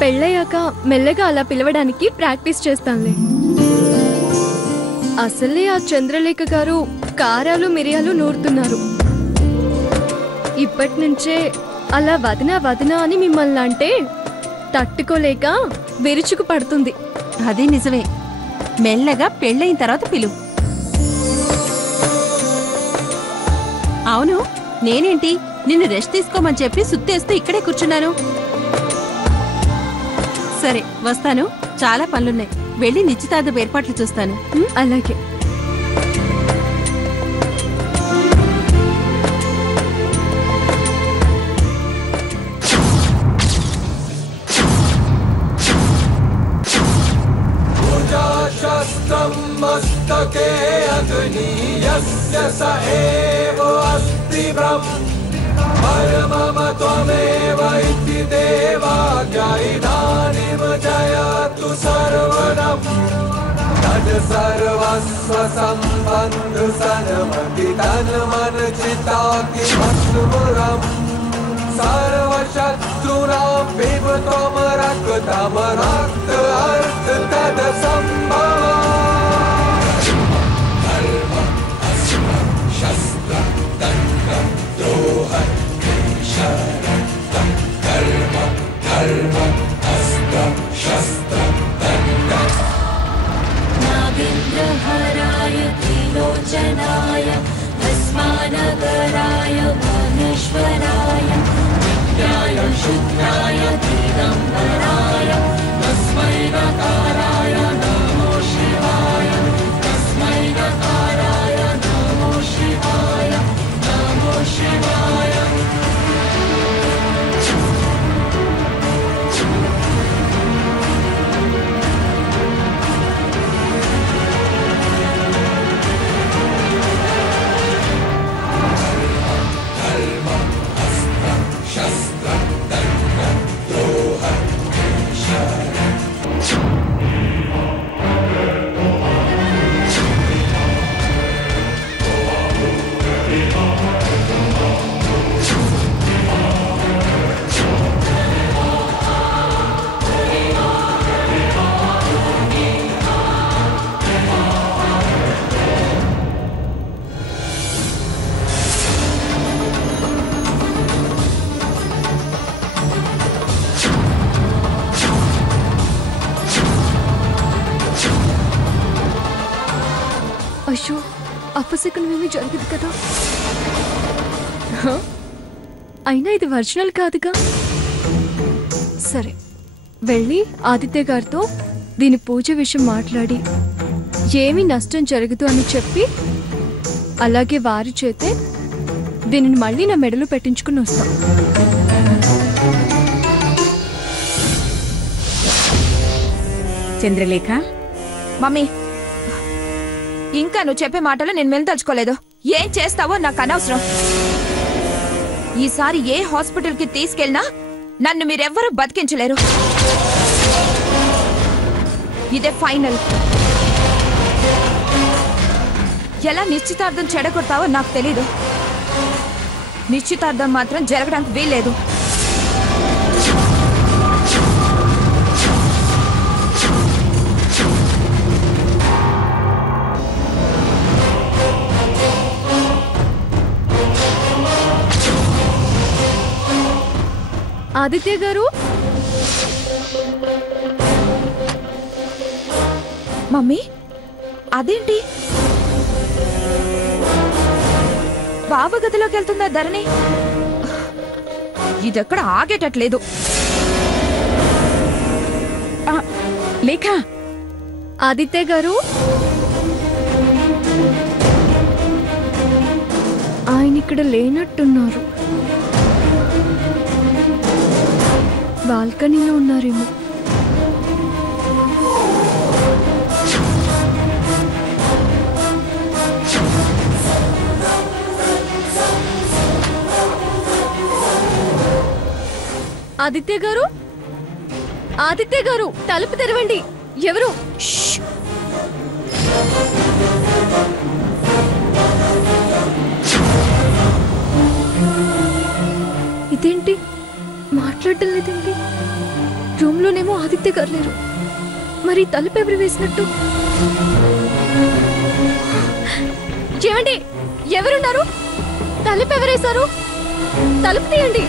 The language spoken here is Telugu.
పెళ్ళయ్యాక మెల్లగా అలా పిలవడానికి ప్రాక్టీస్ చేస్తానులే. అసలే ఆ చంద్రలేఖ గారు కారాలు మిరియాలు నూరుతున్నారు. ఇప్పటి నుంచే అలా వదినా వదినా అని మిమ్మల్ని అంటే తట్టుకోలేక విరుచుకు పడుతుంది. అదే నిజమే. మెల్లగా పెళ్ళైన తర్వాత పిలు. అవును, నేనేంటి నిన్ను రెస్ట్ తీసుకోమని చెప్పి సుత్తేస్తూ ఇక్కడే కూర్చున్నాను. సరే వస్తాను, చాలా పనులున్నాయి. వెళ్ళి నిశ్చితార్థం ఏర్పాట్లు చూస్తాను. అలాగే. मस्तके अग्नियस्य स एव अस्ति ब्रह्म परमम त्वमेव इति देवाज्ञा इदानीं जयतु सर्वदम् तद् सर्वस्व सम्बन्ध सन्मति तन्मन चित्ताग्निमस्फुरम् सर्वशत्रूणां पिबत्वं रक्तं रक्त अर्थ तद् सम्भवम् नागेन्द्रहराय त्रिलोचनाय भस्मानगराय मनेश्वराय नित्याय शुद्धाय दिगम्बराय तस्मै नकाराय नमो शिवाय तस्मै नकाराय नमो शिवाय नमो शिवाय అయ్యో, అపశకునం ఏమీ జరగదు కదా. అయినా ఇది ఒరిజినల్ కాదుగా. సరే, వెళ్ళి ఆదిత్య గారితో దీని పూజ విషయం మాట్లాడి ఏమీ నష్టం జరగదు అని చెప్పి, అలాగే వారి చేతే దీనిని మళ్ళీ నా మెడలో పెట్టించుకుని వస్తాం. చంద్రలేఖ, మమ్మీ, ఇంకా నువ్వు చెప్పే మాటలు నేను మెల్తలుచుకోలేదు. ఏం చేస్తావో నాకు అనవసరం. ఈసారి ఏ హాస్పిటల్కి తీసుకెళ్ళినా నన్ను మీరెవ్వరూ బతికించలేరు. ఇదే ఫైనల్. ఎలా నిశ్చితార్థం చెడగొడతావో నాకు తెలీదు. నిశ్చితార్థం మాత్రం జరగడానికి వీల్లేదు. ఆదిత్య గారు, మమ్మీ అదేంటి బావ గదిలోకి వెళ్తుందా ధరణి? ఇదెక్కడ ఆగేటట్లేదు. లేఖ, ఆదిత్య గారు, ఆయన ఇక్కడ లేనట్టున్నారు. బాల్కనీలో ఉన్నారేమో. ఆదిత్య గారు, ఆదిత్య గారు, తలుపు తెరవండి. ఎవరు? ఇదేంటి మాట్లాడటం లేదేంటి? రూమ్ లోనేమో ఆదిత్య గారు లేరు. మరి తలుపు ఎవరు వేసినట్టు? ఏమండి, ఎవరున్నారు? తలుపు ఎవరేశారు? తలుపు తీయండి.